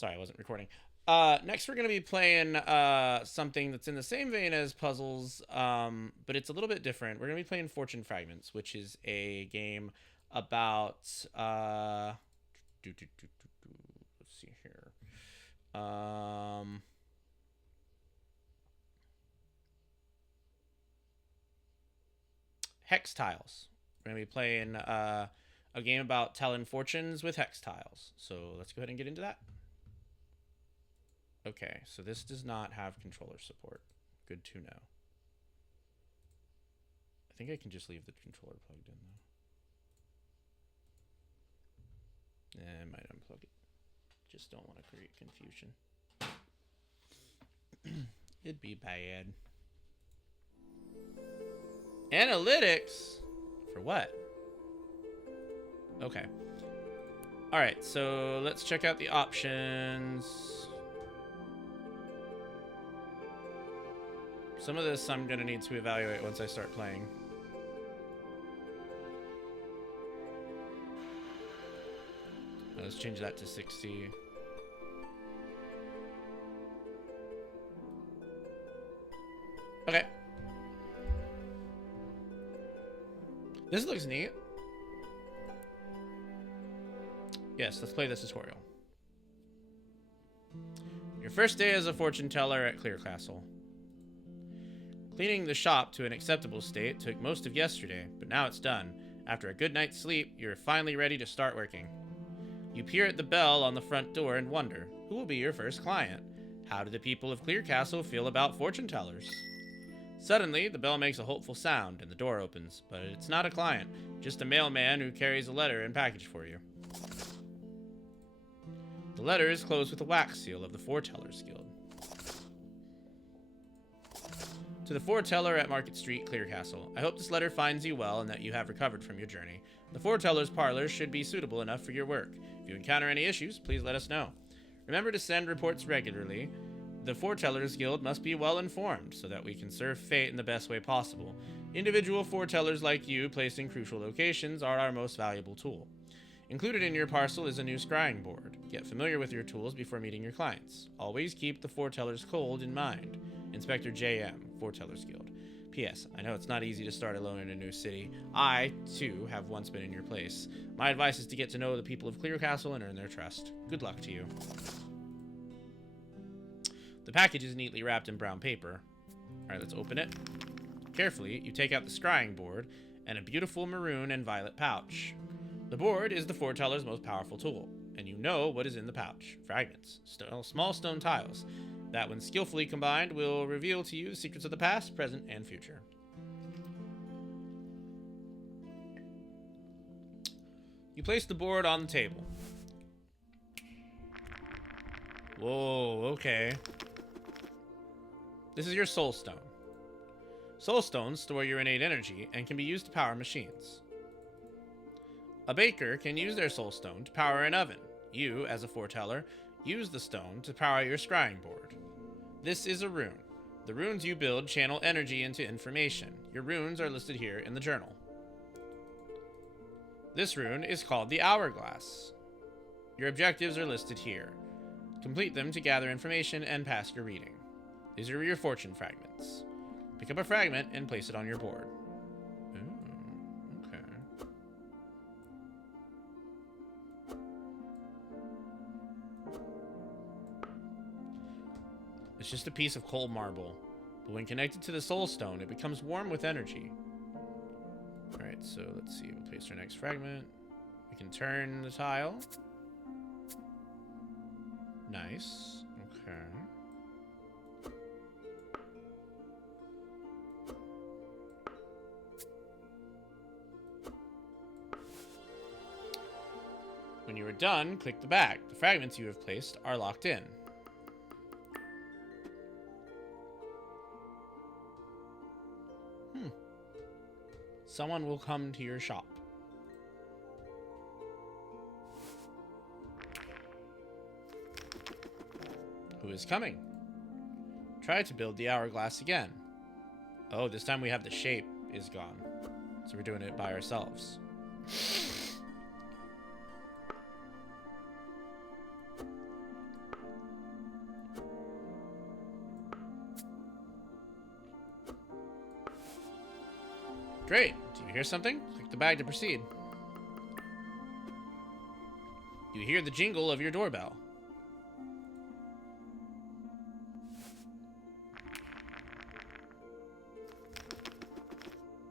Sorry, I wasn't recording. Next, we're going to be playing something that's in the same vein as puzzles, but it's a little bit different. We're going to be playing Fortune Fragments, which is a game about... let's see here. Hex tiles. We're going to be playing a game about telling fortunes with hex tiles. So let's go ahead and get into that. Okay, so this does not have controller support. Good to know. I think I can just leave the controller plugged in, though. I might unplug it. Just don't want to create confusion. It'd be bad. Analytics? For what? Okay. Alright, so let's check out the options. Some of this I'm going to need to evaluate once I start playing. Let's change that to 60. Okay. This looks neat. Yes, let's play this tutorial. Your first day as a fortune teller at Clear Castle. Cleaning the shop to an acceptable state took most of yesterday, but now it's done. After a good night's sleep, you're finally ready to start working. You peer at the bell on the front door and wonder, who will be your first client? How do the people of Clear Castle feel about fortune tellers? Suddenly, the bell makes a hopeful sound and the door opens, but it's not a client, just a mailman who carries a letter and package for you. The letter is closed with a wax seal of the Foretellers Guild. To the foreteller at Market Street, Clear Castle, I hope this letter finds you well and that you have recovered from your journey. The foreteller's parlor should be suitable enough for your work. If you encounter any issues, please let us know. Remember to send reports regularly. The Foretellers Guild must be well informed so that we can serve fate in the best way possible. Individual foretellers like you placed in crucial locations are our most valuable tool. Included in your parcel is a new scrying board. Get familiar with your tools before meeting your clients. Always keep the foreteller's cold in mind. Inspector JM, Foretellers Guild. P.S. I know it's not easy to start alone in a new city. I, too, have once been in your place. My advice is to get to know the people of Clear Castle and earn their trust. Good luck to you. The package is neatly wrapped in brown paper. Alright, let's open it. Carefully, you take out the scrying board and a beautiful maroon and violet pouch. The board is the foreteller's most powerful tool, and you know what is in the pouch. Fragments. Small stone tiles that, when skillfully combined, will reveal to you the secrets of the past, present, and future. You place the board on the table. Whoa, okay. This is your soul stone. Soul stones store your innate energy and can be used to power machines. A baker can use their soul stone to power an oven. You, as a foreteller, use the stone to power your scrying board. This is a rune. The runes you build channel energy into information. Your runes are listed here in the journal. This rune is called the Hourglass. Your objectives are listed here. Complete them to gather information and pass your reading. These are your fortune fragments. Pick up a fragment and place it on your board. Okay. It's just a piece of cold marble, but when connected to the soul stone, it becomes warm with energy. Alright, so let's see. We'll place our next fragment. We can turn the tile. Nice. Okay. When you are done, click the back. The fragments you have placed are locked in. Someone will come to your shop. Who is coming? Try to build the hourglass again. Oh, this time we have the shape is gone. So we're doing it by ourselves. Great. Do you hear something? Click the bag to proceed. You hear the jingle of your doorbell.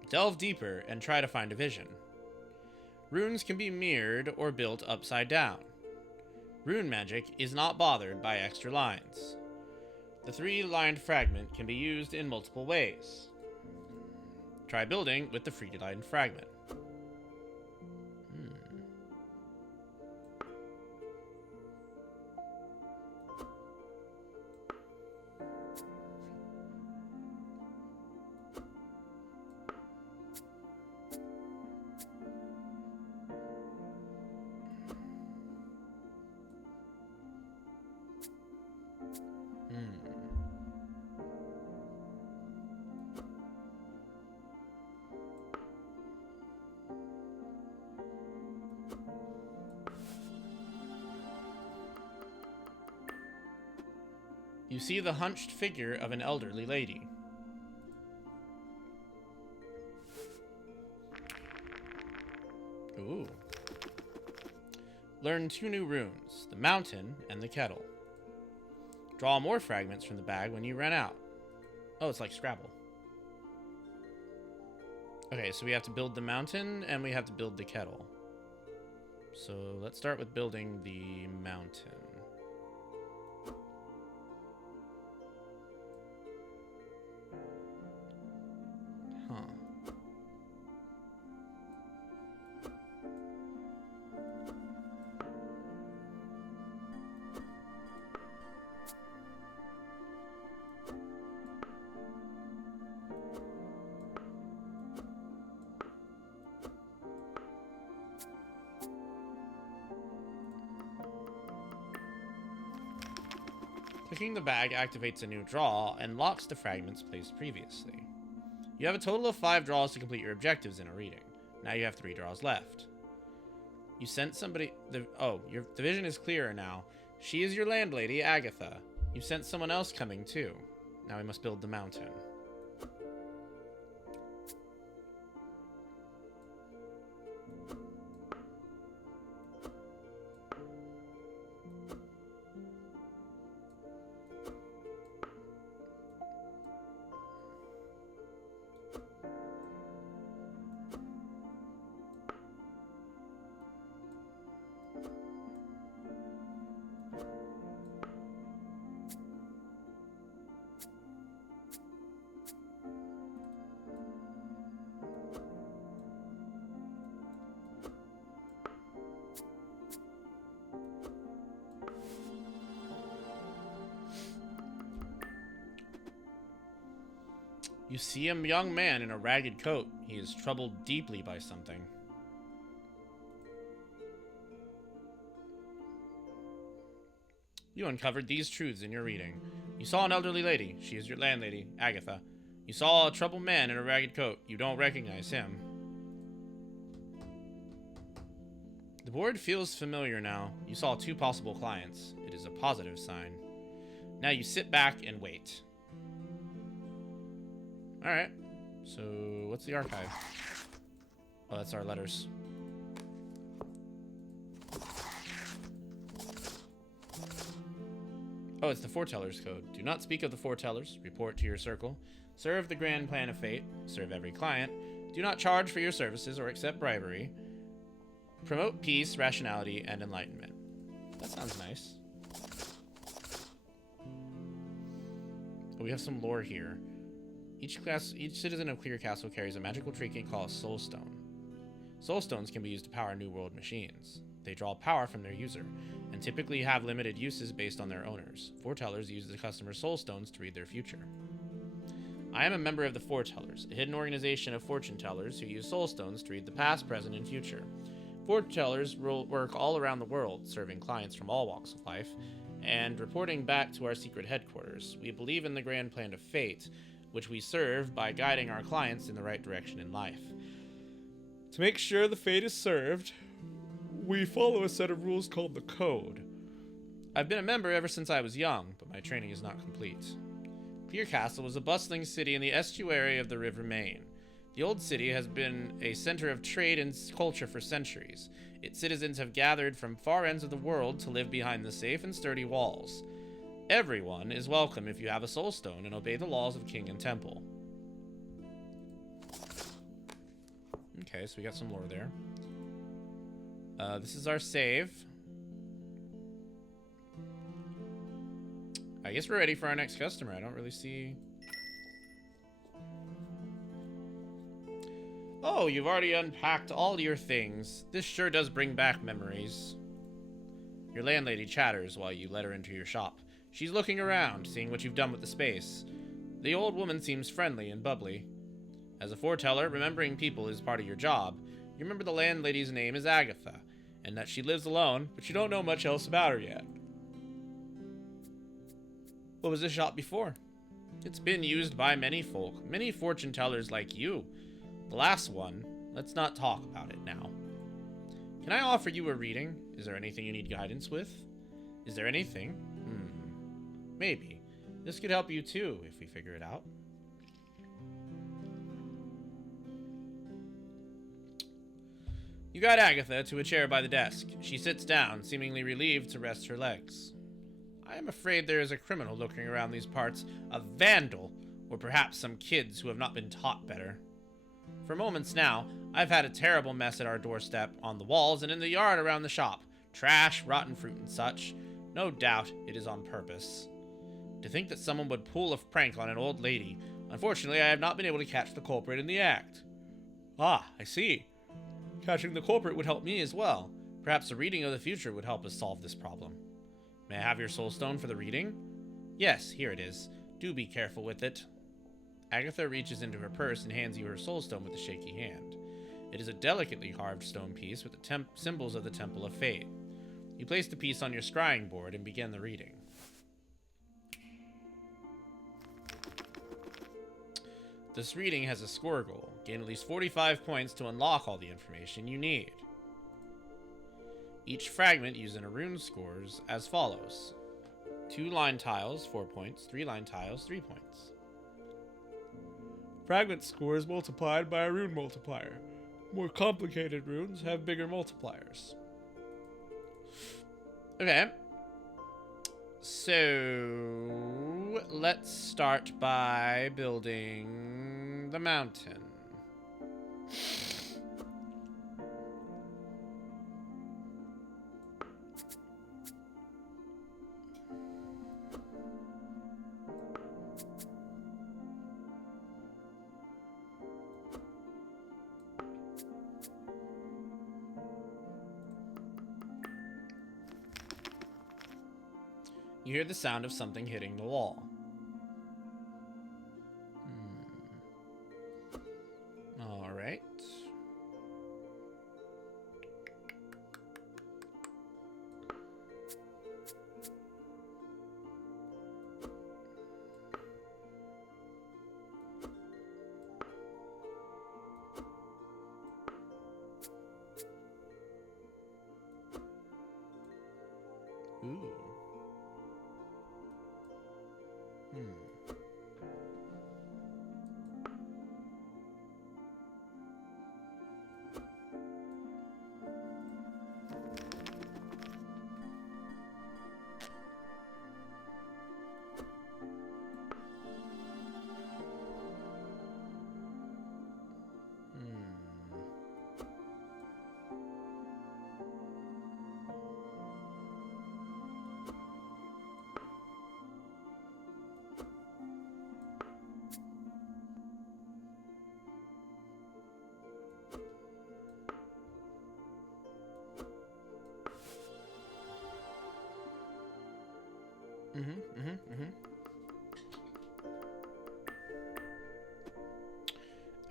Delve deeper and try to find a vision. Runes can be mirrored or built upside down. Rune magic is not bothered by extra lines. The 3-lined fragment can be used in multiple ways. Try building with the 3-lined fragment. You see the hunched figure of an elderly lady. Ooh. Learn 2 new runes, the mountain and the kettle. Draw more fragments from the bag when you run out. Oh, it's like Scrabble. Okay, so we have to build the mountain and we have to build the kettle. So let's start with building the mountain. Clicking the bag activates a new draw and locks the fragments placed previously. You have a total of 5 draws to complete your objectives in a reading. Now you have 3 draws left. You sent somebody... your vision is clearer now. She is your landlady, Agatha. You sent someone else coming too. Now we must build the mountain. You see a young man in a ragged coat. He is troubled deeply by something. You uncovered these truths in your reading. You saw an elderly lady. She is your landlady, Agatha. You saw a troubled man in a ragged coat. You don't recognize him. The board feels familiar now. You saw 2 possible clients. It is a positive sign. Now you sit back and wait. Alright, so what's the archive? Oh, that's our letters. Oh, it's the Foretellers Code. Do not speak of the Foretellers. Report to your circle. Serve the grand plan of fate. Serve every client. Do not charge for your services or accept bribery. Promote peace, rationality, and enlightenment. That sounds nice. Oh, we have some lore here. Each citizen of Clear Castle carries a magical trinket called a Soul Stone. Soul Stones can be used to power New World machines. They draw power from their user, and typically have limited uses based on their owners. Foretellers use the customer's Soul Stones to read their future. I am a member of the Foretellers, a hidden organization of fortune tellers who use Soul Stones to read the past, present, and future. Foretellers work all around the world, serving clients from all walks of life, and reporting back to our secret headquarters. We believe in the grand plan of fate, which we serve by guiding our clients in the right direction in life. To make sure the fate is served, we follow a set of rules called the Code. I've been a member ever since I was young, but my training is not complete. Clear Castle was a bustling city in the estuary of the River Main. The old city has been a center of trade and culture for centuries. Its citizens have gathered from far ends of the world to live behind the safe and sturdy walls. Everyone is welcome if you have a soul stone and obey the laws of king and temple. Okay, so we got some lore there. This is our save. I guess we're ready for our next customer. I don't really see... Oh, you've already unpacked all your things. This sure does bring back memories. Your landlady chatters while you let her into your shop. She's looking around, seeing what you've done with the space. The old woman seems friendly and bubbly. As a foreteller, remembering people is part of your job. You remember the landlady's name is Agatha, and that she lives alone, but you don't know much else about her yet. What was this shop before? It's been used by many folk, many fortune tellers like you. The last one, let's not talk about it now. Can I offer you a reading? Is there anything you need guidance with? Is there anything? Maybe. This could help you too, if we figure it out. You guide Agatha to a chair by the desk. She sits down, seemingly relieved to rest her legs. I am afraid there is a criminal lurking around these parts, a vandal, or perhaps some kids who have not been taught better. For moments now, I've had a terrible mess at our doorstep, on the walls, and in the yard around the shop. Trash, rotten fruit, and such. No doubt it is on purpose. To think that someone would pull a prank on an old lady. Unfortunately, I have not been able to catch the culprit in the act. Ah, I see. Catching the culprit would help me as well. Perhaps a reading of the future would help us solve this problem. May I have your soul stone for the reading? Yes, here it is. Do be careful with it. Agatha reaches into her purse and hands you her soul stone with a shaky hand. It is a delicately carved stone piece with the symbols of the Temple of Fate. You place the piece on your scrying board and begin the reading. This reading has a score goal. Gain at least 45 points to unlock all the information you need. Each fragment using a rune scores as follows. 2 line tiles, 4 points. 3 line tiles, 3 points. Fragment scores multiplied by a rune multiplier. More complicated runes have bigger multipliers. Okay. So, let's start by building the mountain. You hear the sound of something hitting the wall. All right. Ooh.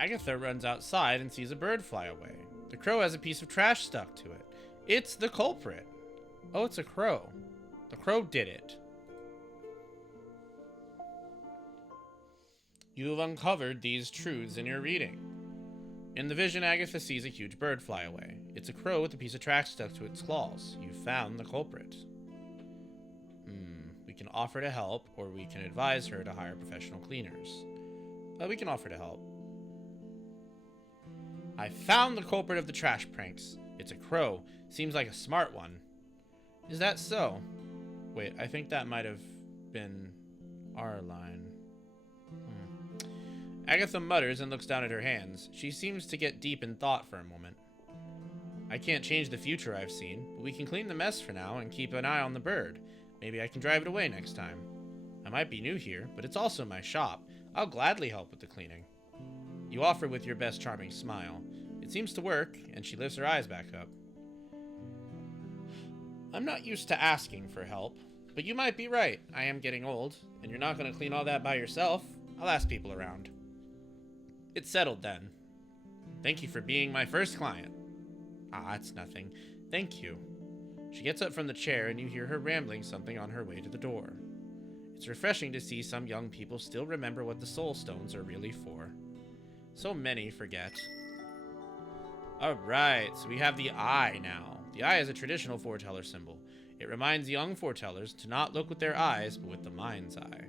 Agatha runs outside and sees a bird fly away. The crow has a piece of trash stuck to it. It's the culprit. Oh, it's a crow. The crow did it. You have uncovered these truths in your reading. In the vision, Agatha sees a huge bird fly away. It's a crow with a piece of trash stuck to its claws. You found the culprit. We can offer to help, or we can advise her to hire professional cleaners. We can offer to help. I found the culprit of the trash pranks. It's a crow. Seems like a smart one. Is that so? Wait, I think that might have been our line. Agatha mutters and looks down at her hands. She seems to get deep in thought for a moment. I can't change the future I've seen, but we can clean the mess for now and keep an eye on the bird. Maybe I can drive it away next time. I might be new here, but it's also my shop. I'll gladly help with the cleaning. You offer with your best charming smile. It seems to work, and she lifts her eyes back up. I'm not used to asking for help, but you might be right. I am getting old, and you're not going to clean all that by yourself. I'll ask people around. It's settled then. Thank you for being my first client. Ah, it's nothing. Thank you. She gets up from the chair and you hear her rambling something on her way to the door. It's refreshing to see some young people still remember what the soul stones are really for. So many forget. Alright, so we have the eye now. The eye is a traditional foreteller symbol. It reminds young foretellers to not look with their eyes, but with the mind's eye.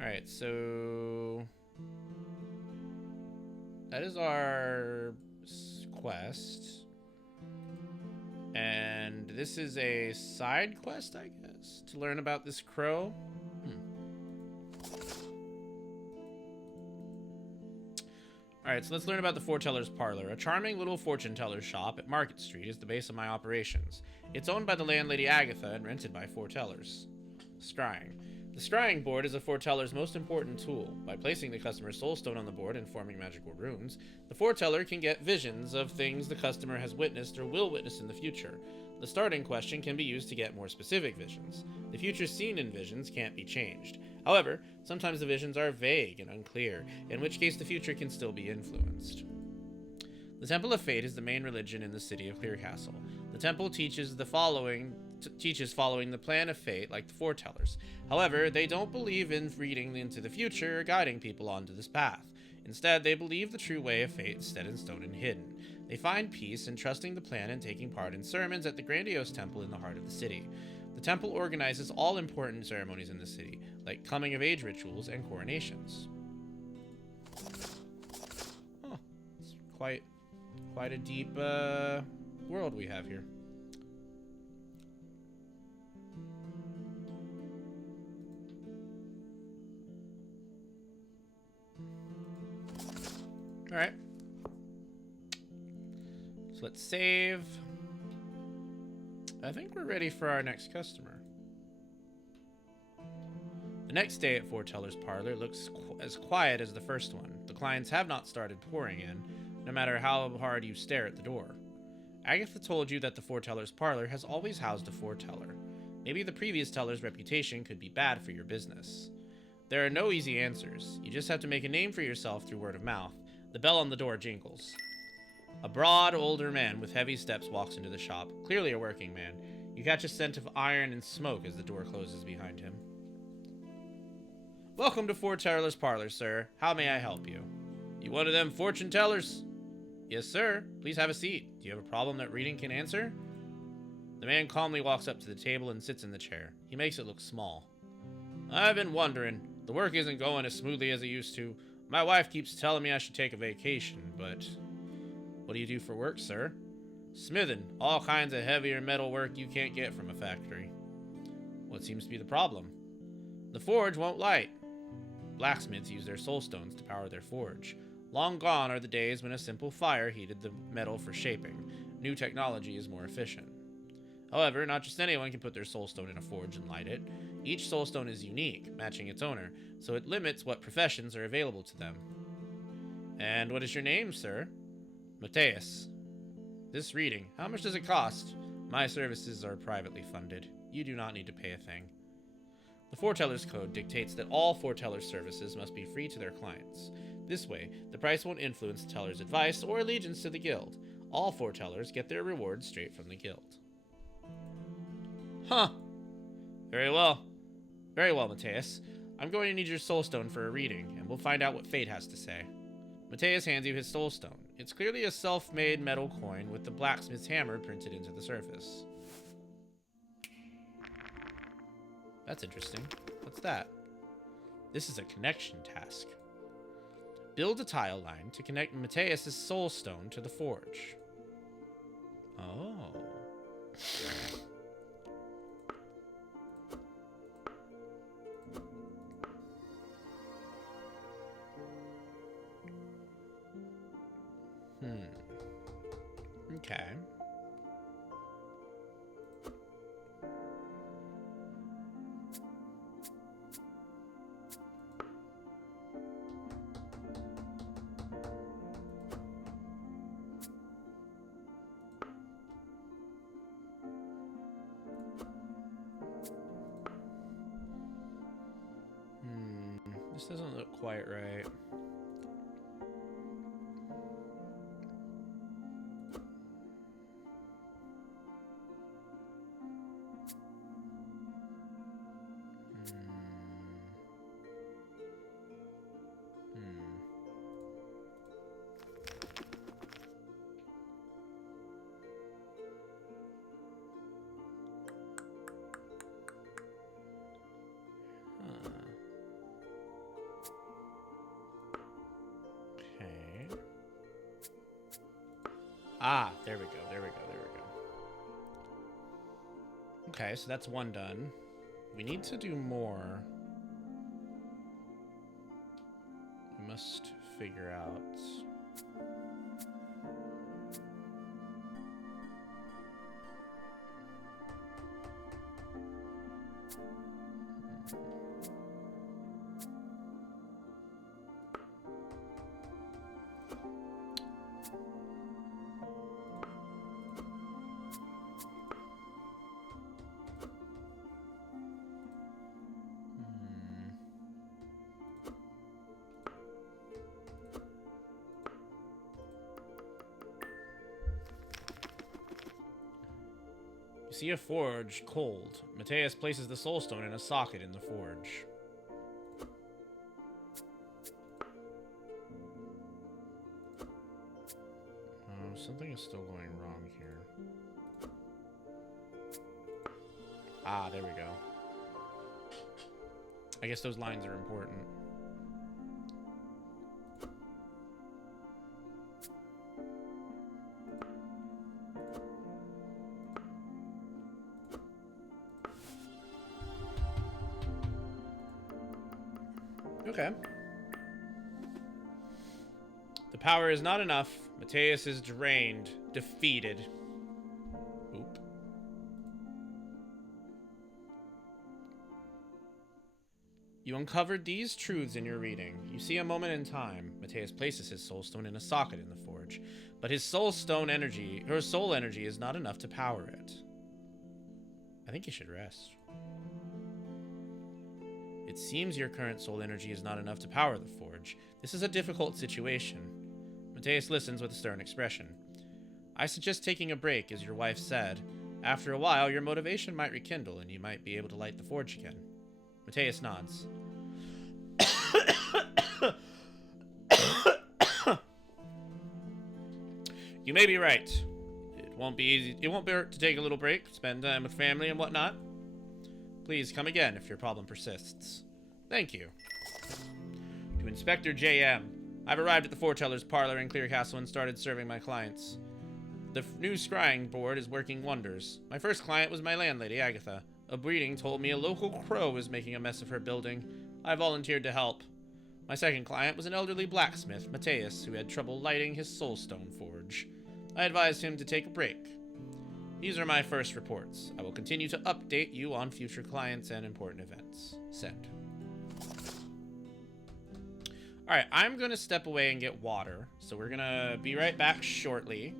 Alright, so that is our quest. And this is a side quest, I guess, to learn about this crow. Alright, so let's learn about the Foreteller's Parlor. A charming little fortune teller's shop at Market Street is the base of my operations. It's owned by the landlady Agatha and rented by foretellers. Scrying. The scrying board is a foreteller's most important tool. By placing the customer's soul stone on the board and forming magical runes, the foreteller can get visions of things the customer has witnessed or will witness in the future. The starting question can be used to get more specific visions. The future seen in visions can't be changed. However, sometimes the visions are vague and unclear, in which case the future can still be influenced. The Temple of Fate is the main religion in the city of Clear Castle. The temple teaches following the plan of fate like the foretellers. However, they don't believe in reading into the future or guiding people onto this path. Instead, they believe the true way of fate is set in stone and hidden. They find peace in trusting the plan and taking part in sermons at the grandiose temple in the heart of the city. The temple organizes all important ceremonies in the city, like coming-of-age rituals and coronations. Oh, it's quite a deep world we have here. All right. So let's save. I think we're ready for our next customer. The next day at Foreteller's Parlor looks as quiet as the first one. The clients have not started pouring in, no matter how hard you stare at the door. Agatha told you that the Foreteller's Parlor has always housed a foreteller. Maybe the previous teller's reputation could be bad for your business. There are no easy answers. You just have to make a name for yourself through word of mouth. The bell on the door jingles. A broad, older man with heavy steps walks into the shop, clearly a working man. You catch a scent of iron and smoke as the door closes behind him. Welcome to Foreteller's Parlor, sir. How may I help you? You one of them fortune tellers? Yes, sir. Please have a seat. Do you have a problem that reading can answer? The man calmly walks up to the table and sits in the chair. He makes it look small. I've been wondering. The work isn't going as smoothly as it used to. My wife keeps telling me I should take a vacation, but... What do you do for work, sir? Smithing. All kinds of heavier metal work you can't get from a factory. What seems to be the problem? The forge won't light. Blacksmiths use their soul stones to power their forge. Long gone are the days when a simple fire heated the metal for shaping. New technology is more efficient. However, not just anyone can put their soul stone in a forge and light it. Each soul stone is unique, matching its owner, so it limits what professions are available to them. And what is your name, sir? Mateus. This reading, how much does it cost? My services are privately funded. You do not need to pay a thing. The Foreteller's Code dictates that all foreteller services must be free to their clients. This way, the price won't influence the teller's advice or allegiance to the guild. All foretellers get their rewards straight from the guild. Huh. Very well. Very well, Mateus. I'm going to need your soul stone for a reading, and we'll find out what fate has to say. Mateus hands you his soul stone. It's clearly a self-made metal coin with the blacksmith's hammer printed into the surface. That's interesting. What's that? This is a connection task. Build a tile line to connect Mateus's soul stone to the forge. Oh. Okay. This doesn't look quite right. Ah, there we go, there we go, there we go. Okay, so that's one done. We need to do more. We must figure out... See a forge, cold. Mateus places the soulstone in a socket in the forge. Oh, something is still going wrong here. Ah, there we go. I guess those lines are important. Okay. The power is not enough. Mateus is drained, defeated. Oop. You uncovered these truths in your reading. You see a moment in time. Mateus places his soulstone in a socket in the forge, but his soul energy is not enough to power it. I think you should rest. It seems your current soul energy is not enough to power the forge. This is a difficult situation. Mateus listens with a stern expression. I suggest taking a break, as your wife said. After a while, your motivation might rekindle, and you might be able to light the forge again. Mateus nods. You may be right. It won't be easy. It won't hurt to take a little break, spend time with family and whatnot. Please come again if your problem persists. Thank you. To Inspector JM. I've arrived at the Foreteller's parlor in Clear Castle and started serving my clients. The new scrying board is working wonders. My first client was my landlady, Agatha. A breeding told me a local crow was making a mess of her building. I volunteered to help. My second client was an elderly blacksmith, Mateus, who had trouble lighting his soulstone forge. I advised him to take a break. These are my first reports. I will continue to update you on future clients and important events. Send. Alright, I'm going to step away and get water. So we're going to be right back shortly.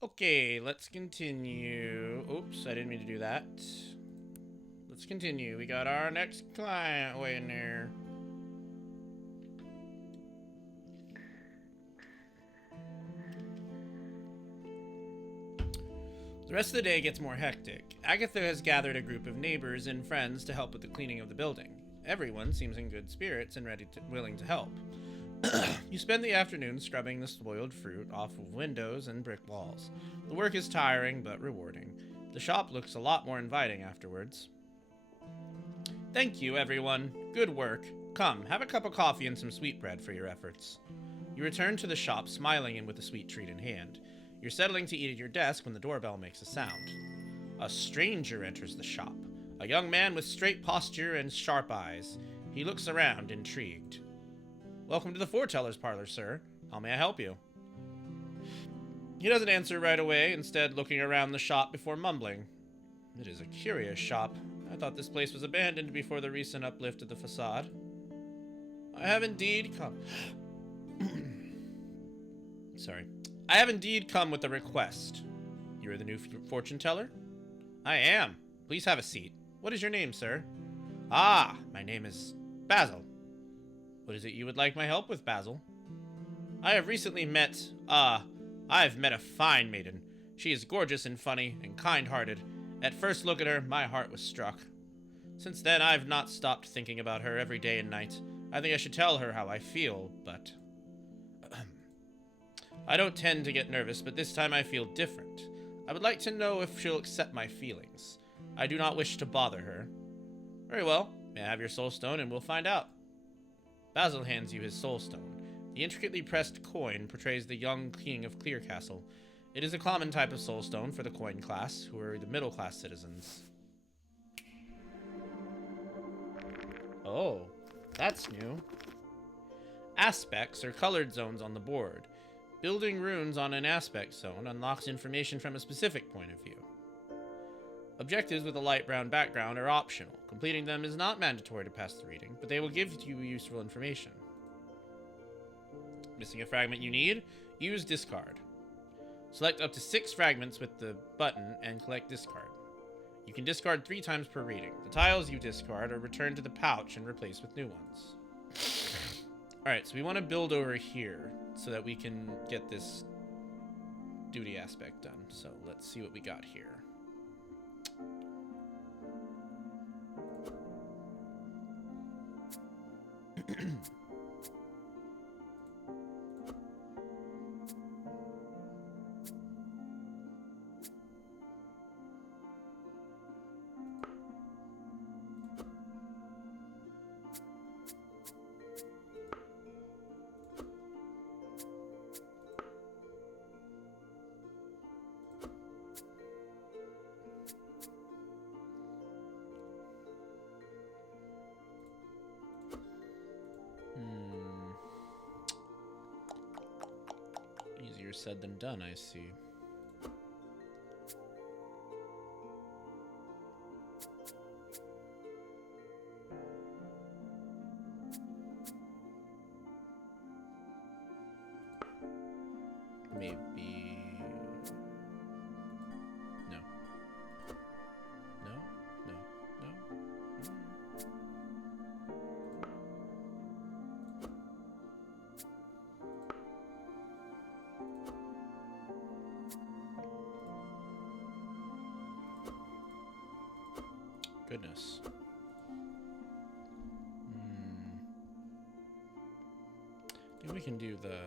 Okay, let's continue. Oops, I didn't mean to do that. Let's continue. We got our next client waiting there. The rest of the day gets more hectic. Agatha has gathered a group of neighbors and friends to help with the cleaning of the building. Everyone seems in good spirits and willing to help. You spend the afternoon scrubbing the spoiled fruit off of windows and brick walls. The work is tiring but rewarding. The shop looks a lot more inviting afterwards. Thank you, everyone. Good work. Come, have a cup of coffee and some sweetbread for your efforts. You return to the shop, smiling and with a sweet treat in hand. You're settling to eat at your desk when the doorbell makes a sound. A stranger enters the shop. A young man with straight posture and sharp eyes. He looks around, intrigued. Welcome to the foreteller's parlor, sir. How may I help you? He doesn't answer right away, instead looking around the shop before mumbling. It is a curious shop. I thought this place was abandoned before the recent uplift of the facade. I have indeed come... Sorry. I have indeed come with a request. You are the new fortune teller? I am. Please have a seat. What is your name, sir? Ah, my name is Basil. What is it you would like my help with, Basil? I have recently met, I've met a fine maiden. She is gorgeous and funny and kind-hearted. At first look at her, my heart was struck. Since then, I've not stopped thinking about her every day and night. I think I should tell her how I feel, but... I don't tend to get nervous, but this time I feel different. I would like to know if she'll accept my feelings. I do not wish to bother her. Very well. May I have your soul stone and we'll find out. Basil hands you his soul stone. The intricately pressed coin portrays the young king of Clear Castle. It is a common type of soul stone for the coin class, who are the middle-class citizens. Oh, that's new. Aspects are colored zones on the board. Building runes on an aspect zone unlocks information from a specific point of view. Objectives with a light brown background are optional. Completing them is not mandatory to pass the reading, but they will give you useful information. Missing a fragment you need? Use discard. Select up to 6 fragments with the button and collect discard. You can discard 3 times per reading. The tiles you discard are returned to the pouch and replaced with new ones. Alright, so we want to build over here so that we can get this duty aspect done. So let's see what we got here. Easier said than done, I see. Maybe... No. No? No. No? Goodness. Maybe we can do the...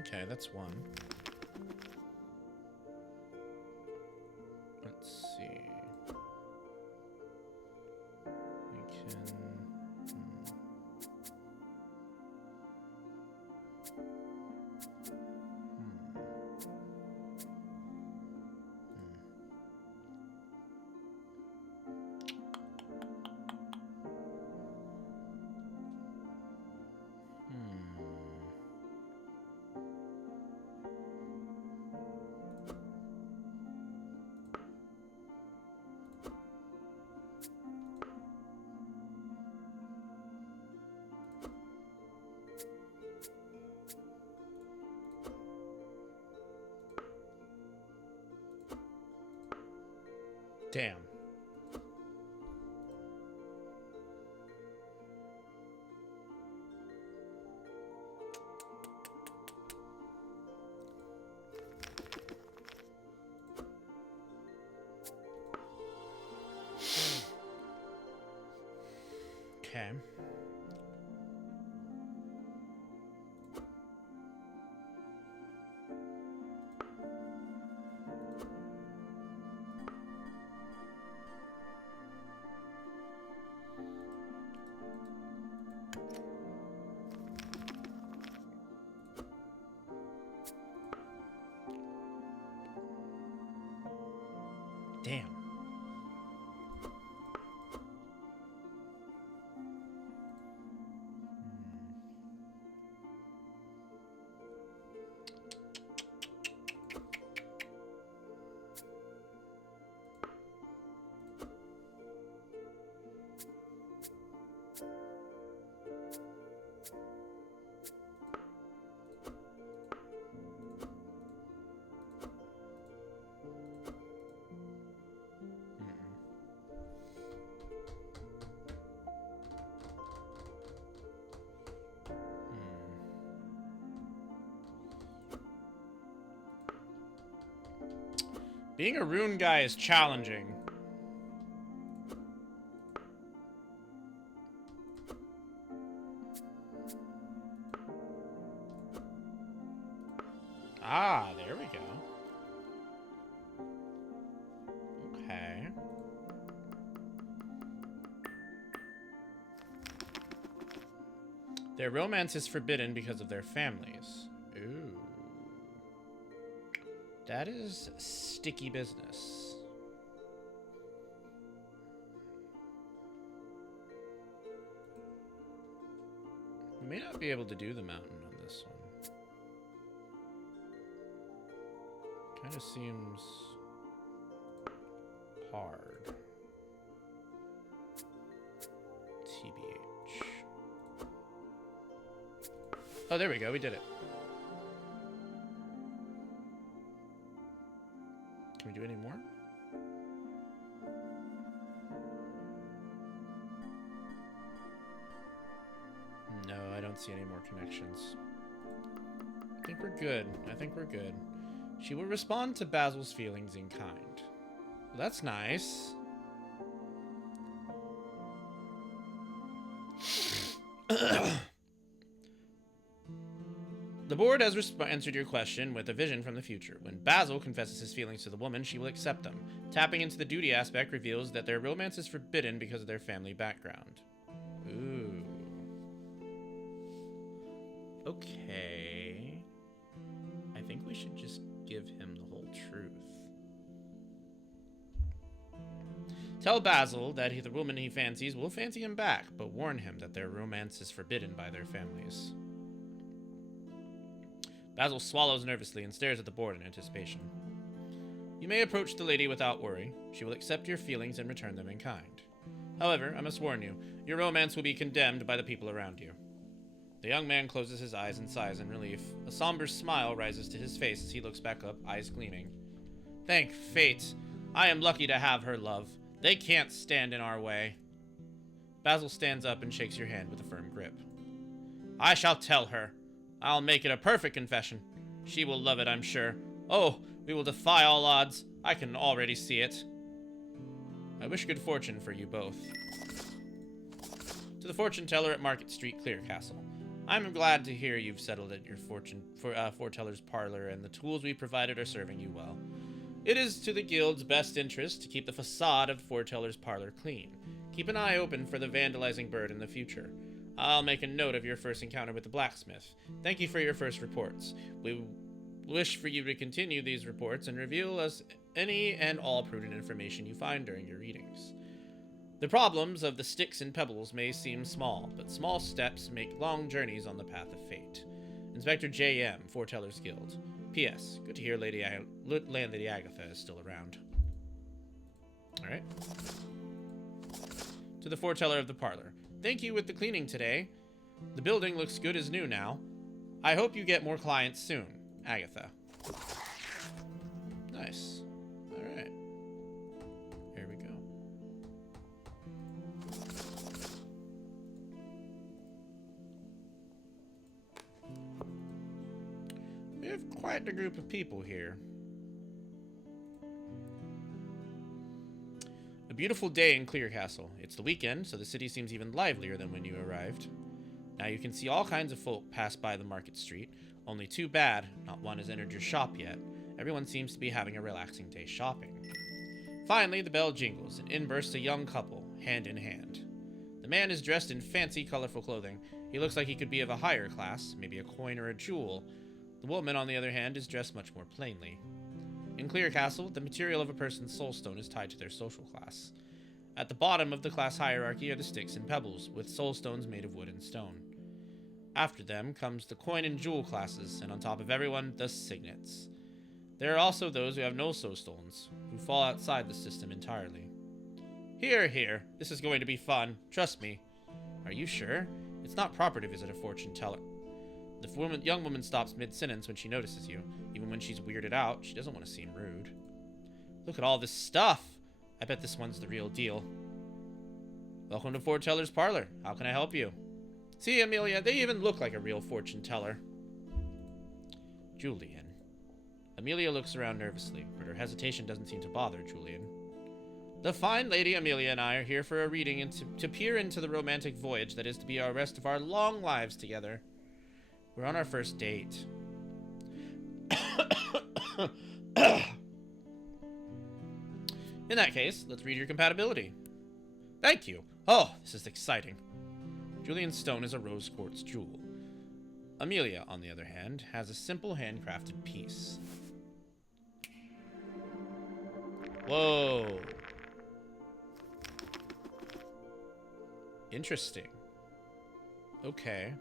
Okay, that's one. Let's see. We can... Damn. Okay. Damn. Being a rune guy is challenging. Ah, there we go. Okay. Their romance is forbidden because of their families. Ooh. That is sticky business. We may not be able to do the mountain on this one. Kind of seems hard. TBH. Oh, there we go. We did it. Can we do any more? No, I don't see any more connections. I think we're good. I think we're good. She will respond to Basil's feelings in kind. Well, that's nice. The board has answered your question with a vision from the future. When Basil confesses his feelings to the woman, she will accept them. Tapping into the duty aspect reveals that their romance is forbidden because of their family background. Ooh. Okay. I think we should just give him the whole truth. Tell Basil that the woman he fancies will fancy him back, but warn him that their romance is forbidden by their families. Basil swallows nervously and stares at the board in anticipation. You may approach the lady without worry. She will accept your feelings and return them in kind. However, I must warn you, your romance will be condemned by the people around you. The young man closes his eyes and sighs in relief. A somber smile rises to his face as he looks back up, eyes gleaming. Thank fate. I am lucky to have her love. They can't stand in our way. Basil stands up and shakes your hand with a firm grip. I shall tell her. I'll make it a perfect confession. She will love it, I'm sure. Oh, we will defy all odds. I can already see it. I wish good fortune for you both. To the fortune teller at Market Street, Clear Castle. I'm glad to hear you've settled at your foreteller's parlor, and the tools we provided are serving you well. It is to the guild's best interest to keep the facade of the foreteller's parlor clean. Keep an eye open for the vandalizing bird in the future. I'll make a note of your first encounter with the blacksmith. Thank you for your first reports. We wish for you to continue these reports and reveal us any and all prudent information you find during your readings. The problems of the sticks and pebbles may seem small, but small steps make long journeys on the path of fate. Inspector J.M., Foretellers Guild. P.S. Good to hear Lady Agatha is still around. Alright. To the foreteller of the parlor. Thank you with the cleaning today. The building looks good as new now. I hope you get more clients soon. Agatha. Nice. Alright. Here we go. We have quite a group of people here. A beautiful day in Clear Castle. It's the weekend, so the city seems even livelier than when you arrived. Now you can see all kinds of folk pass by the market street. Only too bad, not one has entered your shop yet. Everyone seems to be having a relaxing day shopping. Finally, the bell jingles, and in bursts a young couple, hand in hand. The man is dressed in fancy, colorful clothing. He looks like he could be of a higher class, maybe a coin or a jewel. The woman, on the other hand, is dressed much more plainly. In Clear Castle, the material of a person's soulstone is tied to their social class. At the bottom of the class hierarchy are the sticks and pebbles, with soulstones made of wood and stone. After them comes the coin and jewel classes, and on top of everyone, the signets. There are also those who have no soulstones, who fall outside the system entirely. Here, here, this is going to be fun. Trust me. Are you sure? It's not proper to visit a fortune teller. The young woman stops mid-sentence when she notices you. Even when she's weirded out, she doesn't want to seem rude. Look at all this stuff! I bet this one's the real deal. Welcome to Foreteller's Parlor. How can I help you? See, Amelia, they even look like a real fortune teller. Julian. Amelia looks around nervously, but her hesitation doesn't seem to bother Julian. The fine lady Amelia and I are here for a reading and to peer into the romantic voyage that is to be our rest of our long lives together. We're on our first date. In that case, let's read your compatibility. Thank you. Oh, this is exciting. Julian's stone is a rose quartz jewel. Amelia, on the other hand, has a simple handcrafted piece. Whoa. Interesting. Okay.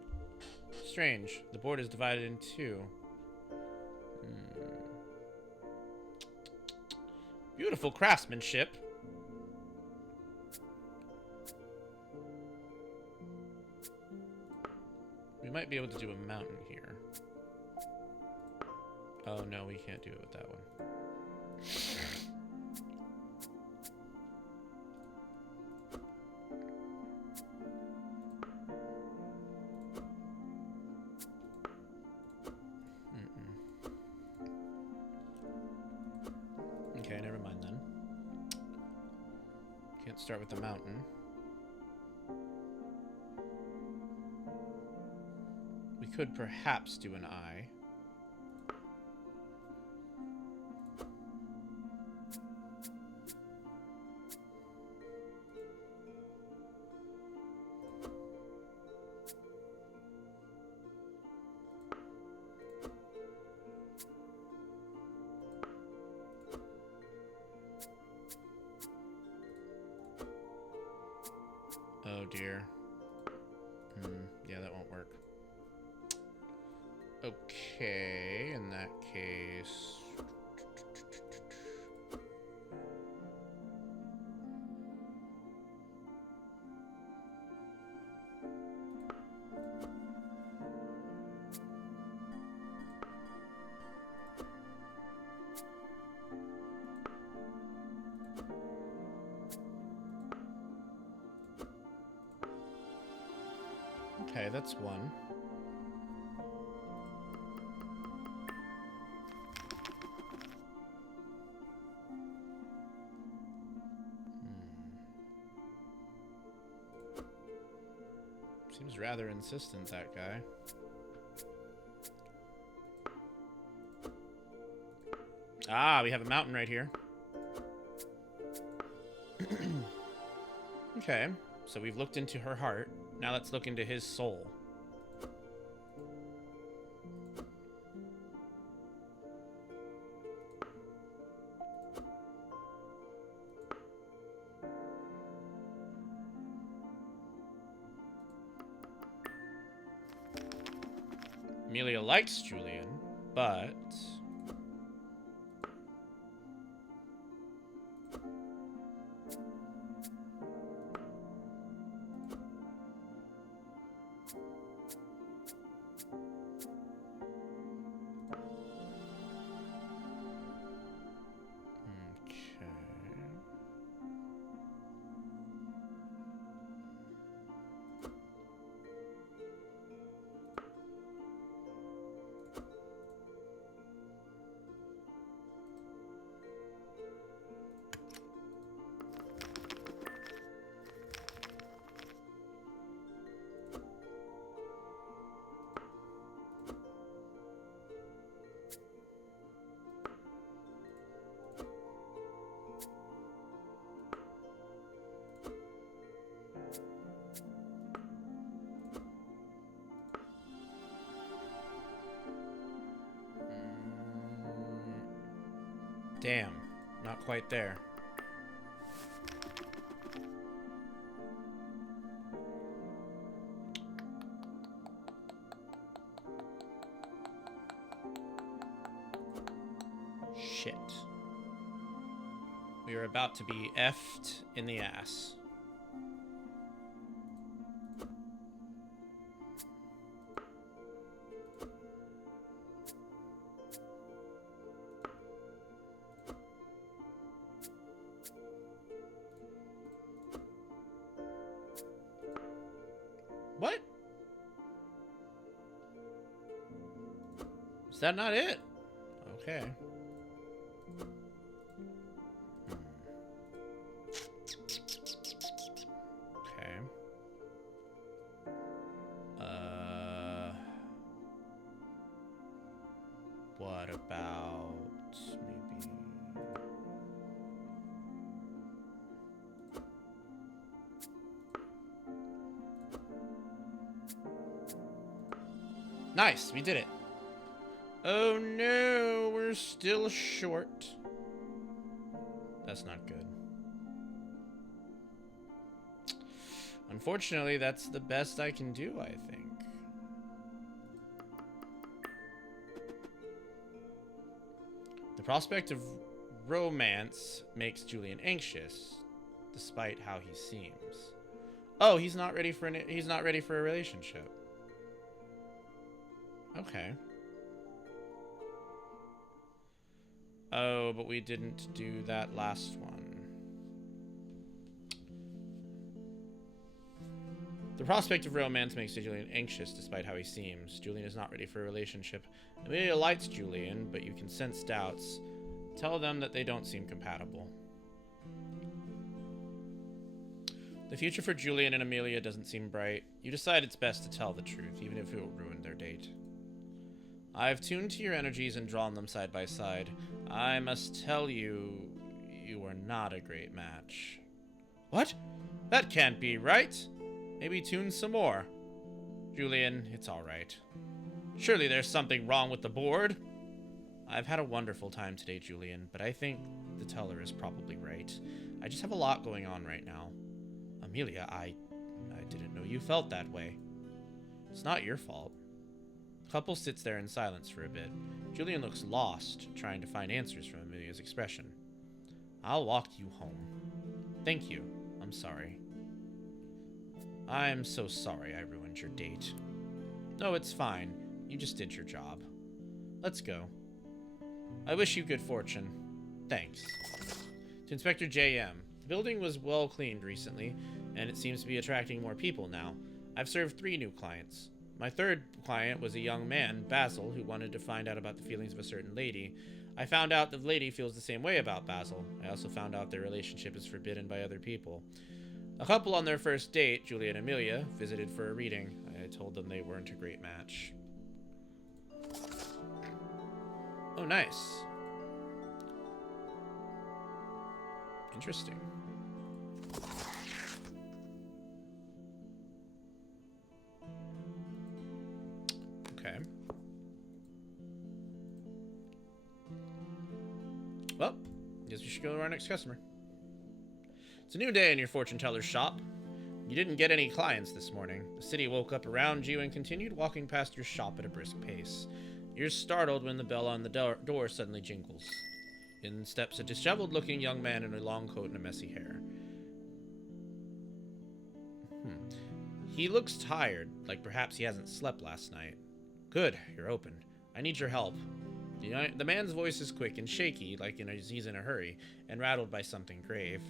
Strange. The board is divided in two. Beautiful craftsmanship. We might be able to do a mountain here. Oh no, we can't do it with that one. Okay, never mind then. Can't start with the mountain. We could perhaps do an eye. Oh dear. Yeah, that won't work. Okay, in that case... Okay, that's one. Seems rather insistent, that guy. Ah, we have a mountain right here. Okay, so we've looked into her heart. Now let's look into his soul. Amelia likes Julian, but... Damn, not quite there. Shit. We are about to be effed in the ass. What? Is that not it? Okay. Okay. What about maybe... Nice, we did it. Oh no, we're still short. That's not good. Unfortunately, that's the best I can do, I think. The prospect of romance makes Julian anxious, despite how he seems. Oh, he's not ready for a relationship. Okay. Oh, but we didn't do that last one. The prospect of romance makes Julian anxious despite how he seems. Julian is not ready for a relationship. Amelia likes Julian, but you can sense doubts. Tell them that they don't seem compatible. The future for Julian and Amelia doesn't seem bright. You decide it's best to tell the truth, even if it will ruin their date. I have tuned to your energies and drawn them side by side. I must tell you, you are not a great match. What? That can't be right. Maybe tune some more. Julian, it's all right. Surely there's something wrong with the board. I've had a wonderful time today, Julian, but I think the teller is probably right. I just have a lot going on right now. Amelia, I didn't know you felt that way. It's not your fault. The couple sits there in silence for a bit. Julian looks lost, trying to find answers from Amelia's expression. I'll walk you home. Thank you. I'm sorry. I'm so sorry I ruined your date. No, it's fine. You just did your job. Let's go. I wish you good fortune. Thanks. To Inspector J.M. The building was well cleaned recently, and it seems to be attracting more people now. I've served 3 new clients. My third client was a young man, Basil, who wanted to find out about the feelings of a certain lady. I found out the lady feels the same way about Basil. I also found out their relationship is forbidden by other people. A couple on their first date, Julia and Amelia, visited for a reading. I told them they weren't a great match. Oh, nice. Interesting. Okay. Well, guess we should go to our next customer. It's a new day in your fortune teller's shop. You didn't get any clients this morning. The city woke up around you and continued walking past your shop at a brisk pace. You're startled when the bell on the door suddenly jingles. In steps a disheveled-looking young man in a long coat and a messy hair. He looks tired, like perhaps he hasn't slept last night. Good, you're open. I need your help. The man's voice is quick and shaky, like he's in a hurry, and rattled by something grave.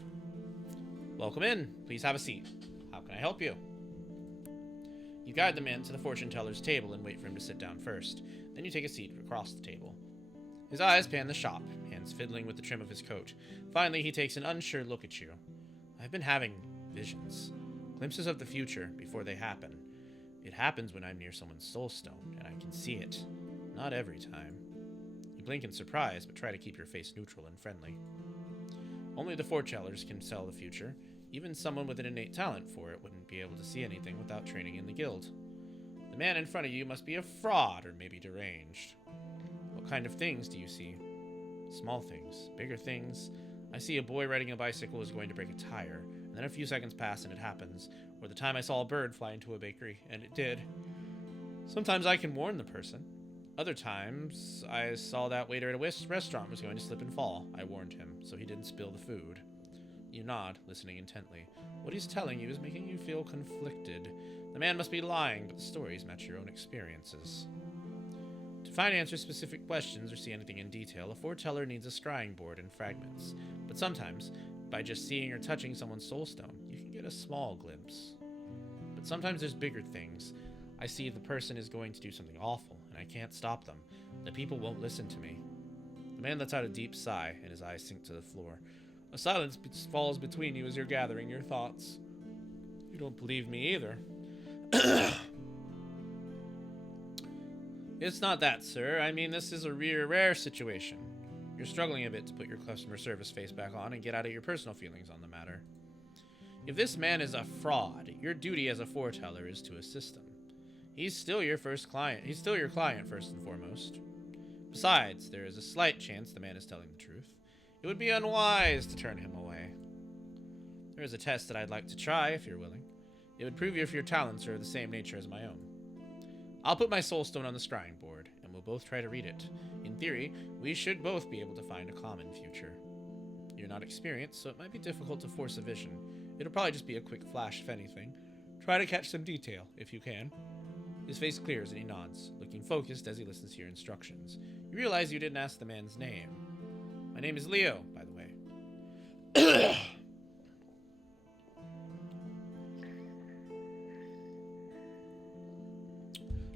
Welcome in. Please have a seat. How can I help you? You guide the man to the fortune teller's table and wait for him to sit down first. Then you take a seat across the table. His eyes pan the shop, hands fiddling with the trim of his coat. Finally, he takes an unsure look at you. I've been having visions. Glimpses of the future before they happen. It happens when I'm near someone's soul stone, and I can see it. Not every time. You blink in surprise, but try to keep your face neutral and friendly. Only the foretellers can tell the future. Even someone with an innate talent for it wouldn't be able to see anything without training in the guild. The man in front of you must be a fraud or maybe deranged. What kind of things do you see? Small things, bigger things. I see a boy riding a bicycle is going to break a tire, and then a few seconds pass and it happens. Or the time I saw a bird fly into a bakery, and it did. Sometimes I can warn the person. Other times, I saw that waiter at a restaurant was going to slip and fall. I warned him, so he didn't spill the food. You nod, listening intently. What he's telling you is making you feel conflicted. The man must be lying, but the stories match your own experiences. To find answer specific questions or see anything in detail, a foreteller needs a scrying board and fragments. But sometimes, by just seeing or touching someone's soulstone, you can get a small glimpse. But sometimes there's bigger things. I see the person is going to do something awful, and I can't stop them. The people won't listen to me. The man lets out a deep sigh, and his eyes sink to the floor. A silence falls between you as you're gathering your thoughts. You don't believe me either. It's not that, sir. I mean, this is a rare situation. You're struggling a bit to put your customer service face back on and get out of your personal feelings on the matter. If this man is a fraud, your duty as a foreteller is to assist him. He's still your first client. He's still your client, first and foremost. Besides, there is a slight chance the man is telling the truth. It would be unwise to turn him away. There is a test that I'd like to try, if you're willing. It would prove if your talents are of the same nature as my own. I'll put my soulstone on the scrying board, and we'll both try to read it. In theory, we should both be able to find a common future. You're not experienced, so it might be difficult to force a vision. It'll probably just be a quick flash, if anything. Try to catch some detail, if you can. His face clears and he nods, looking focused as he listens to your instructions. You realize you didn't ask the man's name. My name is Leo, by the way.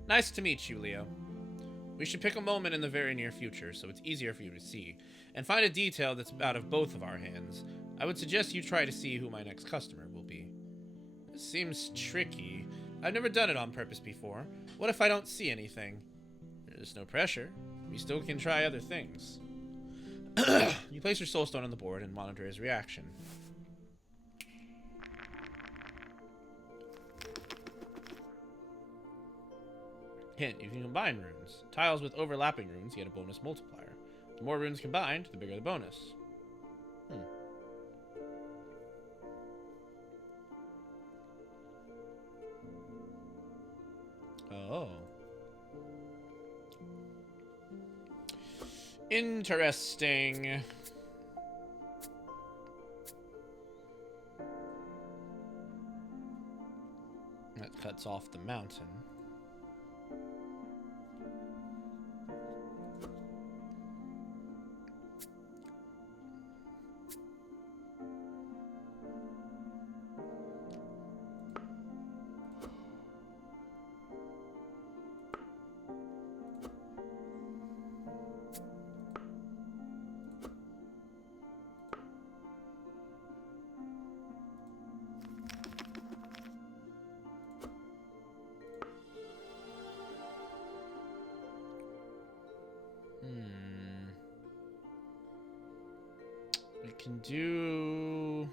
Nice to meet you, Leo. We should pick a moment in the very near future so it's easier for you to see, and find a detail that's out of both of our hands. I would suggest you try to see who my next customer will be. This seems tricky. I've never done it on purpose before. What if I don't see anything? There's no pressure. We still can try other things. You place your soulstone on the board and monitor his reaction. Hint, you can combine runes. Tiles with overlapping runes get a bonus multiplier. The more runes combined, the bigger the bonus. Oh. Interesting. That cuts off the mountain. We can do...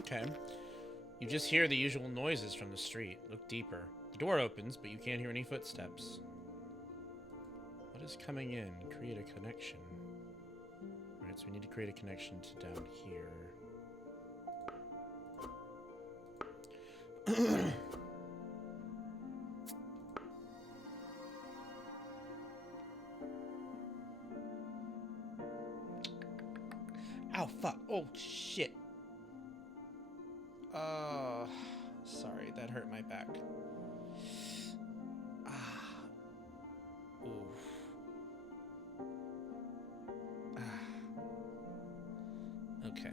Okay. You just hear the usual noises from the street. Look deeper. The door opens, but you can't hear any footsteps. What is coming in? Create a connection. Alright, so we need to create a connection to down here. Ow, fuck. Oh, shit. Sorry, that hurt my back. Ah. Oof. Ah. Okay.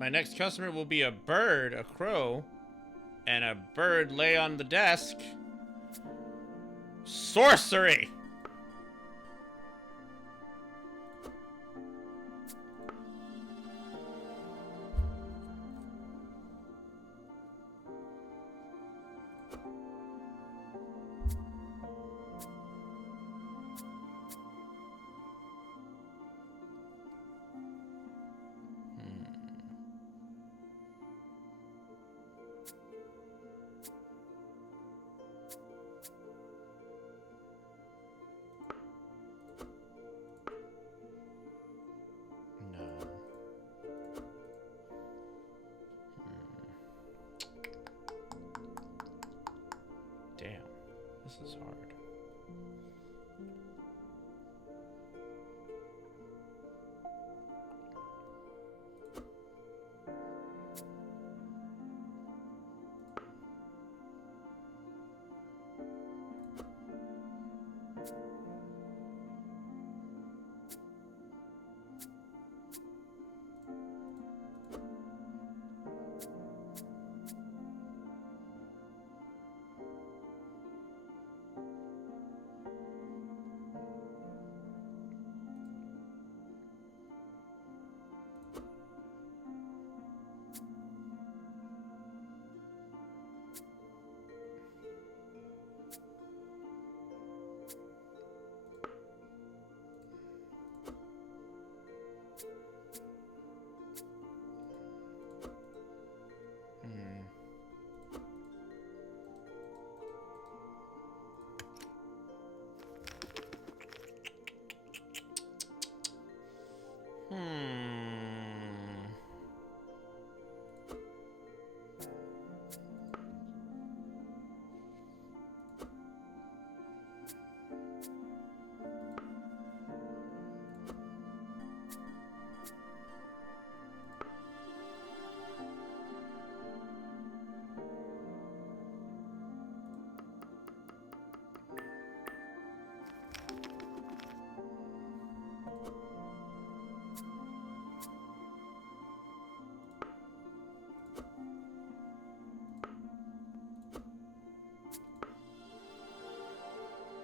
My next customer will be a bird, a crow, and a bird lay on the desk. Sorcery! Damn, this is hard.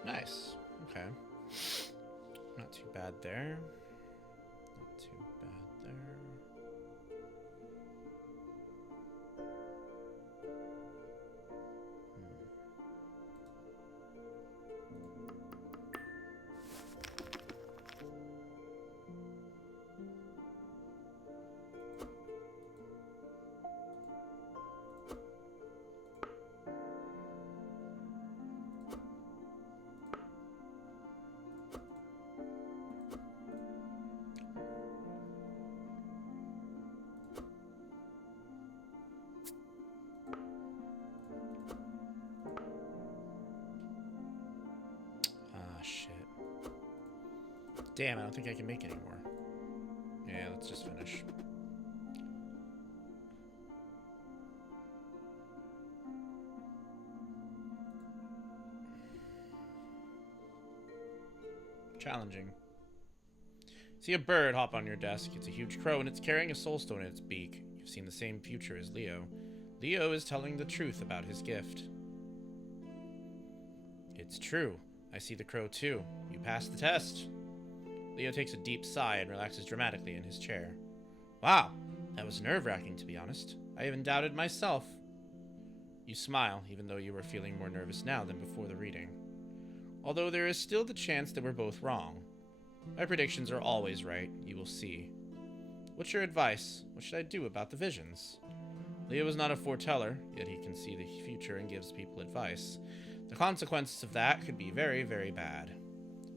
Nice. Okay. Not too bad there. Not too bad there. Damn, I don't think I can make any more. Yeah, let's just finish. Challenging. See a bird hop on your desk. It's a huge crow and it's carrying a soulstone in its beak. You've seen the same future as Leo. Leo is telling the truth about his gift. It's true. I see the crow too. You passed the test. Leo takes a deep sigh and relaxes dramatically in his chair. Wow, that was nerve-wracking, to be honest. I even doubted myself. You smile, even though you are feeling more nervous now than before the reading. Although there is still the chance that we're both wrong. My predictions are always right, you will see. What's your advice? What should I do about the visions? Leo is not a foreteller, yet he can see the future and gives people advice. The consequences of that could be very, very bad.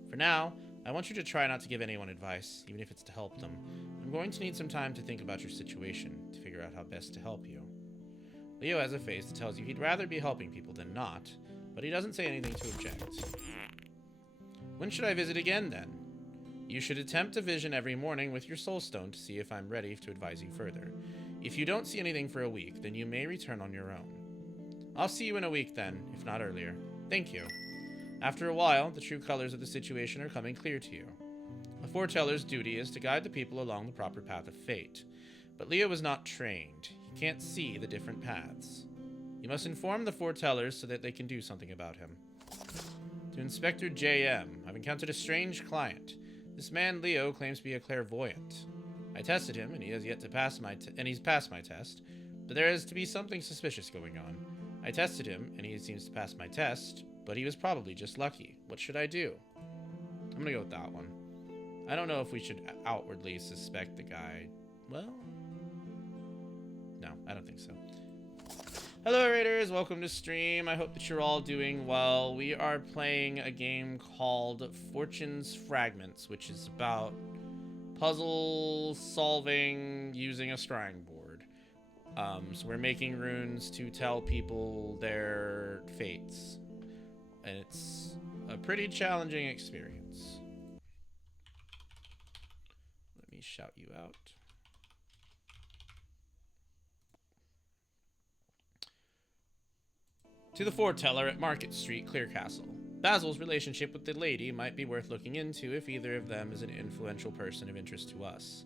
For now, I want you to try not to give anyone advice, even if it's to help them. I'm going to need some time to think about your situation, to figure out how best to help you. Leo has a face that tells you he'd rather be helping people than not, but he doesn't say anything to object. When should I visit again, then? You should attempt a vision every morning with your soulstone to see if I'm ready to advise you further. If you don't see anything for a week, then you may return on your own. I'll see you in a week then, if not earlier. Thank you. After a while, the true colors of the situation are coming clear to you. A foreteller's duty is to guide the people along the proper path of fate. But Leo is not trained. He can't see the different paths. You must inform the foretellers so that they can do something about him. To Inspector JM, I've encountered a strange client. This man Leo claims to be a clairvoyant. I tested him, and he has yet to pass he's passed my test, but there is to be something suspicious going on. I tested him, and he seems to pass my test, but he was probably just lucky. What should I do? I'm gonna go with that one. I don't know if we should outwardly suspect the guy. Well, no, I don't think so. Hello, Raiders. Welcome to stream. I hope that you're all doing well. We are playing a game called Fortune's Fragments, which is about puzzle solving using a scrying board. So we're making runes to tell people their fates. And it's a pretty challenging experience. Let me shout you out. To the foreteller at Market Street, Clearcastle. Basil's relationship with the lady might be worth looking into if either of them is an influential person of interest to us.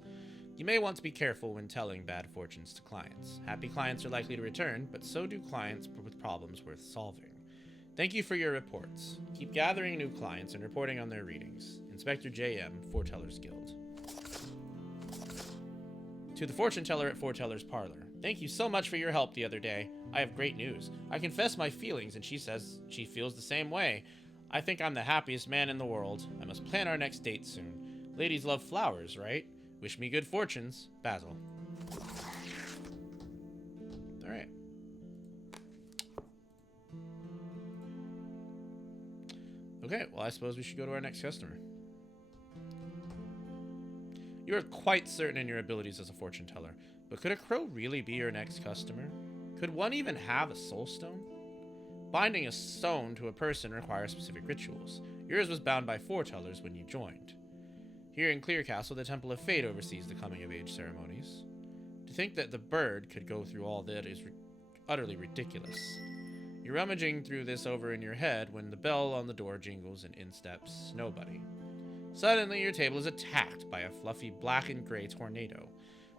You may want to be careful when telling bad fortunes to clients. Happy clients are likely to return, but so do clients with problems worth solving. Thank you for your reports. Keep gathering new clients and reporting on their readings. Inspector JM, Foretellers Guild. To the fortune teller at Foreteller's Parlor. Thank you so much for your help the other day. I have great news. I confess my feelings, and she says she feels the same way. I think I'm the happiest man in the world. I must plan our next date soon. Ladies love flowers, right? Wish me good fortunes, Basil. Alright. Okay, well, I suppose we should go to our next customer. You are quite certain in your abilities as a fortune teller, but could a crow really be your next customer? Could one even have a soul stone? Binding a stone to a person requires specific rituals. Yours was bound by foretellers when you joined. Here in Clearcastle, the Temple of Fate oversees the coming-of-age ceremonies. To think that the bird could go through all that is utterly ridiculous. You're rummaging through this over in your head when the bell on the door jingles and in steps nobody. Suddenly, your table is attacked by a fluffy black and gray tornado.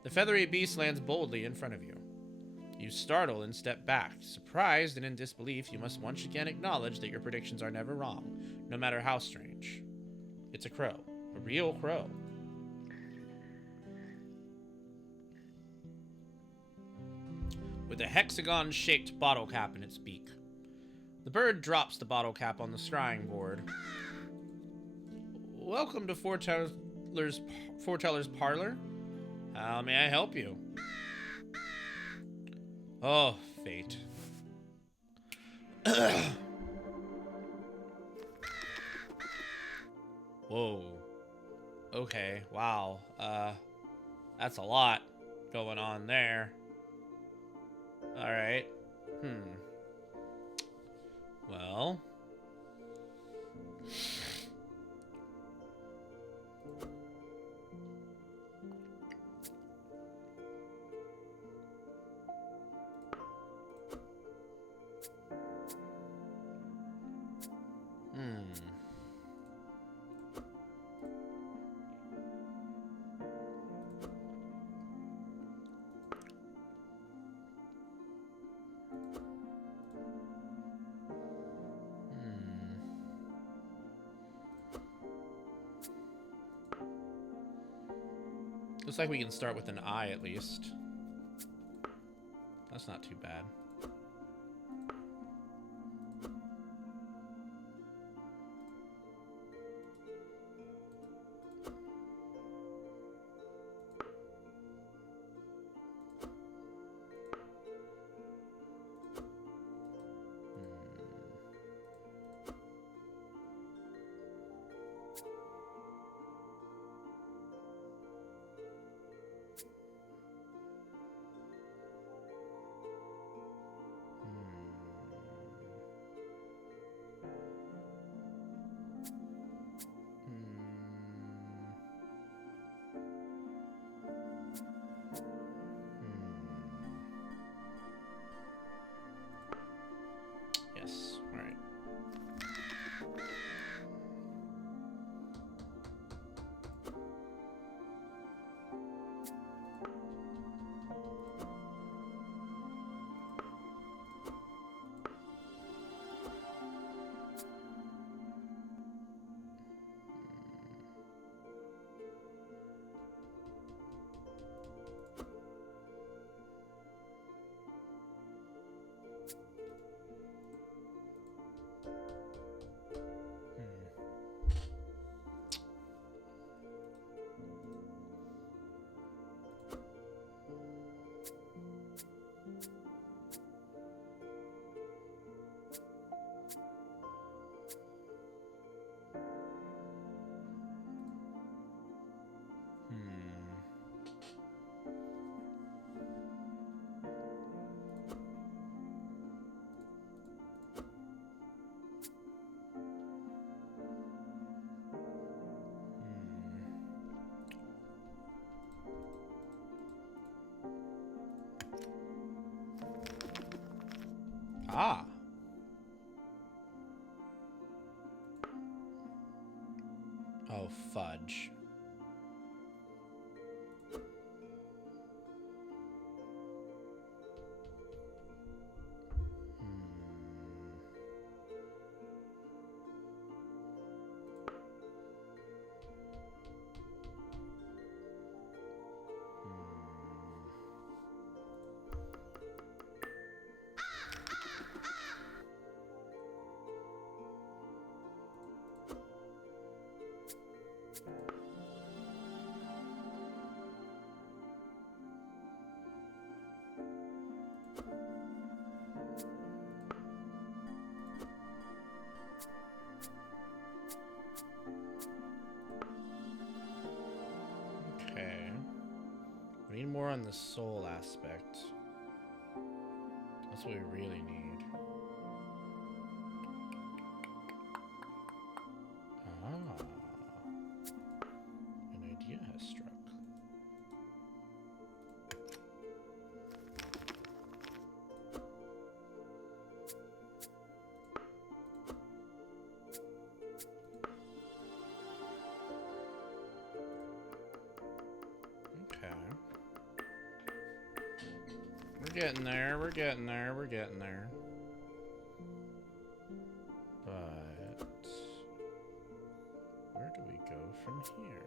The feathery beast lands boldly in front of you. You startle and step back. Surprised and in disbelief, you must once again acknowledge that your predictions are never wrong, no matter how strange. It's a crow. A real crow. With a hexagon-shaped bottle cap in its beak. The bird drops the bottle cap on the scrying board. Welcome to Foreteller's Parlor. How may I help you? Oh, fate. Whoa. Okay, wow. That's a lot going on there. Alright. Well. Looks like we can start with an I at least. That's not too bad. Yes. All right. Ah. Oh, fudge. Okay. We need more on the soul aspect. That's what we really need. Ah. An idea has struck. We're getting there, we're getting there, we're getting there. But where do we go from here?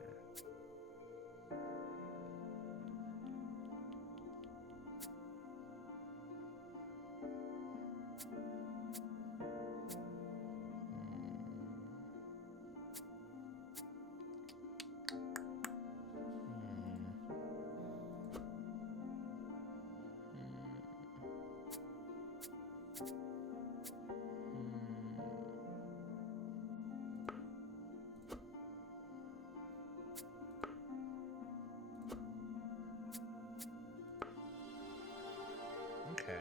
Okay.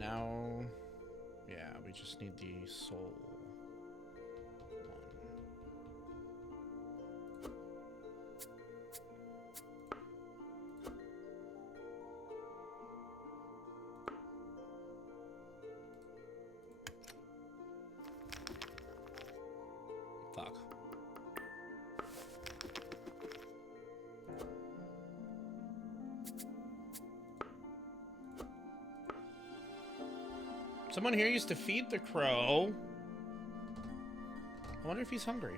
Now, yeah, we just need the soul one. Fuck. Someone here used to feed the crow. I wonder if he's hungry.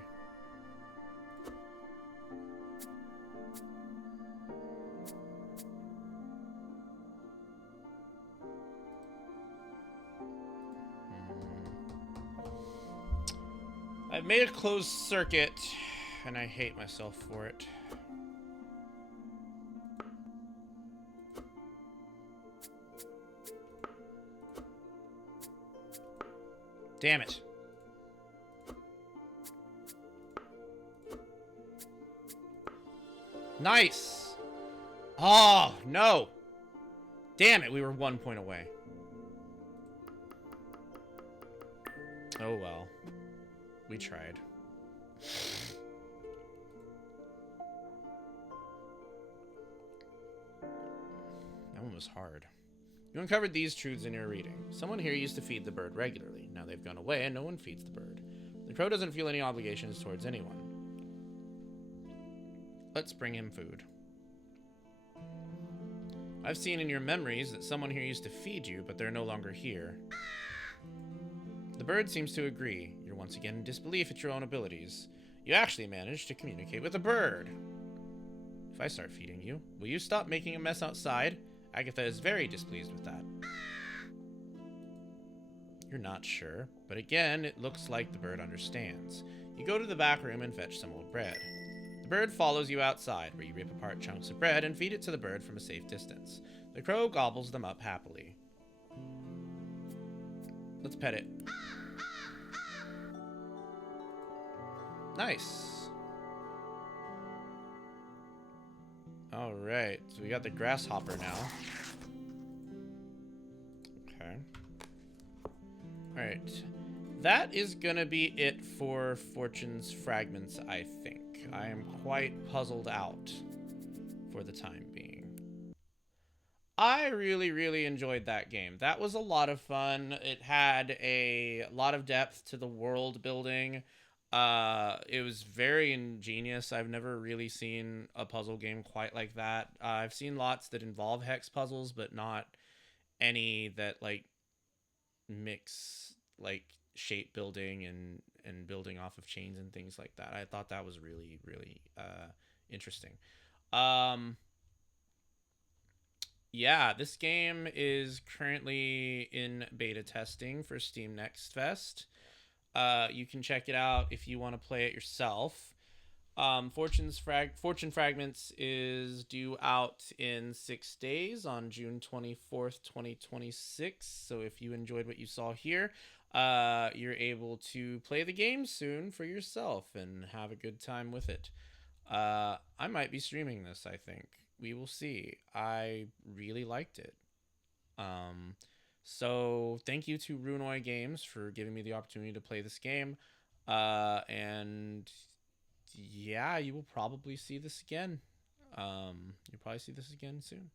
I've made a closed circuit, and I hate myself for it. Damn it. Nice. Oh, no. Damn it, we were 1 point away. Oh, well. We tried. That one was hard. You uncovered these truths in your reading. Someone here used to feed the bird regularly. Now they've gone away and no one feeds the bird. The crow doesn't feel any obligations towards anyone. Let's bring him food. I've seen in your memories that someone here used to feed you, but they're no longer here. The bird seems to agree. You're once again in disbelief at your own abilities. You actually managed to communicate with a bird. If I start feeding you, will you stop making a mess outside? Agatha is very displeased with that. You're not sure, but again, it looks like the bird understands. You go to the back room and fetch some old bread. The bird follows you outside, where you rip apart chunks of bread and feed it to the bird from a safe distance. The crow gobbles them up happily. Let's pet it. Nice. Alright, so we got the grasshopper now. Okay. Alright. That is gonna be it for Fortune's Fragments, I think. I am quite puzzled out for the time being. I really, really enjoyed that game. That was a lot of fun. It had a lot of depth to the world building. It was very ingenious. I've never really seen a puzzle game quite like that. I've seen lots that involve hex puzzles, but not any that like mix like shape building and building off of chains and things like that. I thought that was really, really interesting. Yeah, this game is currently in beta testing for Steam Next Fest. You can check it out if you want to play it yourself. Fortune Fragments is due out in 6 days on June 24th, 2026. So if you enjoyed what you saw here, you're able to play the game soon for yourself and have a good time with it. I might be streaming this, I think. We will see. I really liked it. So thank you to Runoi Games for giving me the opportunity to play this game. And yeah, you will probably see this again. You'll probably see this again soon.